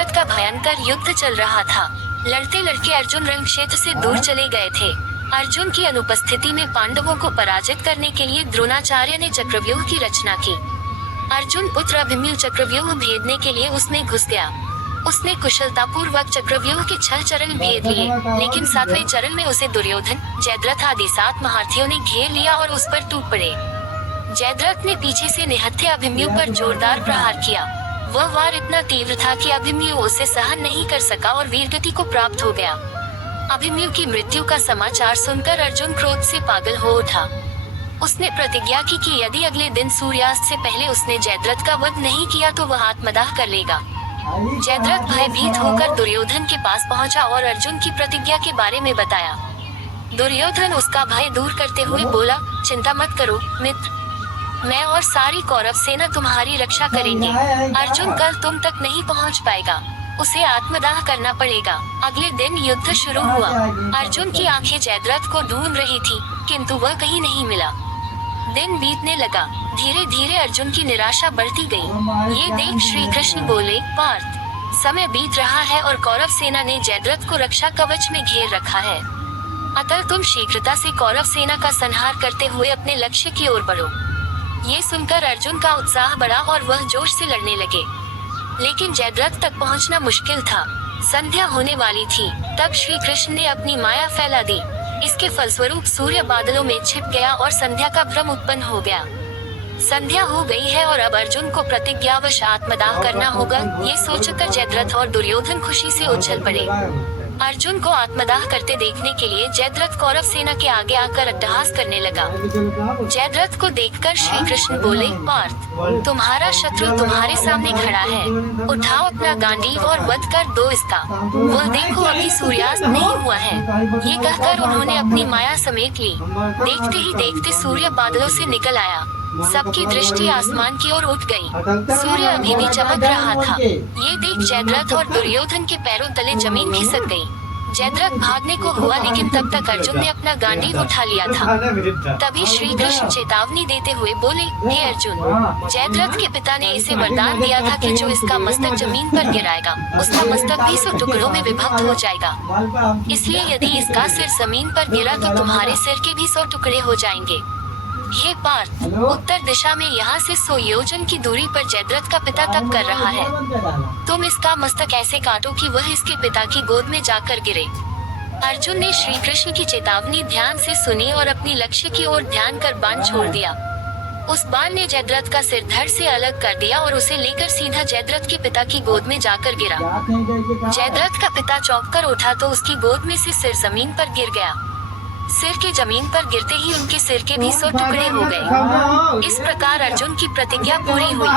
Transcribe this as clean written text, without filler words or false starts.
महाभारत का भयंकर युद्ध चल रहा था। लड़ते लड़के अर्जुन रण क्षेत्र से दूर चले गए थे। अर्जुन की अनुपस्थिति में पांडवों को पराजित करने के लिए द्रोणाचार्य ने चक्रव्यूह की रचना की। अर्जुन पुत्र अभिमन्यु चक्रव्यूह भेदने के लिए उसमें घुस गया। उसने कुशलतापूर्वक चक्रव्यूह के 6 चरण भेद लिए, लेकिन 7वें चरण में उसे दुर्योधन, जयद्रथ आदि 7 महारथियों ने घेर लिया और उस पर टूट पड़े। जयद्रथ ने पीछे से निहत्थे अभिमन्यु पर जोरदार प्रहार किया। वह वार इतना तीव्र था कि अभिमन्यु उसे सहन नहीं कर सका और वीरगति को प्राप्त हो गया। अभिमन्यु की मृत्यु का समाचार सुनकर अर्जुन क्रोध से पागल हो उठा। उसने प्रतिज्ञा की कि यदि अगले दिन सूर्यास्त से पहले उसने जयद्रथ का वध नहीं किया तो वह आत्मदाह कर लेगा। जयद्रथ भयभीत होकर दुर्योधन के पास पहुंचा और अर्जुन की प्रतिज्ञा के बारे में बताया। दुर्योधन उसका भय दूर करते हुए बोला, चिंता मत करो मित्र, मैं और सारी कौरव सेना तुम्हारी रक्षा करेंगे। अर्जुन कल तुम तक नहीं पहुंच पाएगा, उसे आत्मदाह करना पड़ेगा। अगले दिन युद्ध शुरू हुआ। अर्जुन की आंखें जयद्रथ को ढूंढ रही थी, किंतु वह कहीं नहीं मिला। दिन बीतने लगा। धीरे धीरे अर्जुन की निराशा बढ़ती गई। ये देख श्री कृष्ण बोले, पार्थ, समय बीत रहा है और कौरव सेना ने जयद्रथ को रक्षा कवच में घेर रखा है। अतः तुम शीघ्रता से कौरव सेना का संहार करते हुए अपने लक्ष्य की ओर बढ़ो। ये सुनकर अर्जुन का उत्साह बढ़ा और वह जोश से लड़ने लगे, लेकिन जयद्रथ तक पहुंचना मुश्किल था। संध्या होने वाली थी, तब श्री कृष्ण ने अपनी माया फैला दी। इसके फलस्वरूप सूर्य बादलों में छिप गया और संध्या का भ्रम उत्पन्न हो गया। संध्या हो गई है और अब अर्जुन को प्रतिज्ञावश आत्मदाह करना होगा। ये सोचकर जयद्रथ और दुर्योधन खुशी से उछल पड़े। अर्जुन को आत्मदाह करते देखने के लिए जयद्रथ कौरव सेना के आगे आकर अट्टहास करने लगा। जयद्रथ को देखकर श्री कृष्ण बोले, पार्थ, तुम्हारा शत्रु तुम्हारे सामने खड़ा है, उठाओ अपना गांडीव और वध कर दो इसका। वह देखो अभी सूर्यास्त नहीं हुआ है। ये कहकर उन्होंने अपनी माया समेट ली। देखते ही देखते सूर्य बादलों से निकल आया। सबकी दृष्टि आसमान की ओर उठ गई। सूर्य अभी भी चमक रहा था। ये देख जयद्रथ और दुर्योधन के पैरों तले जमीन खिसक गई। जयद्रथ भागने को हुआ, लेकिन तब तक अर्जुन ने अपना गांडीव उठा लिया था। तभी श्री कृष्ण चेतावनी देते हुए बोले, हे अर्जुन, जयद्रथ के पिता ने इसे वरदान दिया था कि जो इसका मस्तक जमीन पर गिराएगा उसका मस्तक भी 100 टुकड़ों में विभक्त हो जाएगा। इसलिए यदि इसका सिर जमीन पर गिरा तो तुम्हारे सिर के भी 100 टुकड़े हो जाएंगे। हे पार्थ, उत्तर दिशा में यहाँ से 100 योजन की दूरी पर जयद्रथ का पिता तप कर रहा है। तुम इसका मस्तक ऐसे काटो कि वह इसके पिता की गोद में जाकर गिरे। अर्जुन ने श्री कृष्ण की चेतावनी ध्यान से सुनी और अपनी लक्ष्य की ओर ध्यान कर बाण छोड़ दिया। उस बाण ने जयद्रथ का सिर धड़ से अलग कर दिया और उसे लेकर सीधा जयद्रथ के पिता की गोद में जाकर गिरा। जयद्रथ का पिता चौंक कर उठा तो उसकी गोद में से सिर जमीन पर गिर गया। सिर के जमीन पर गिरते ही उनके सिर के भी 100 टुकड़े हो गए। इस प्रकार अर्जुन की प्रतिज्ञा पूरी हुई।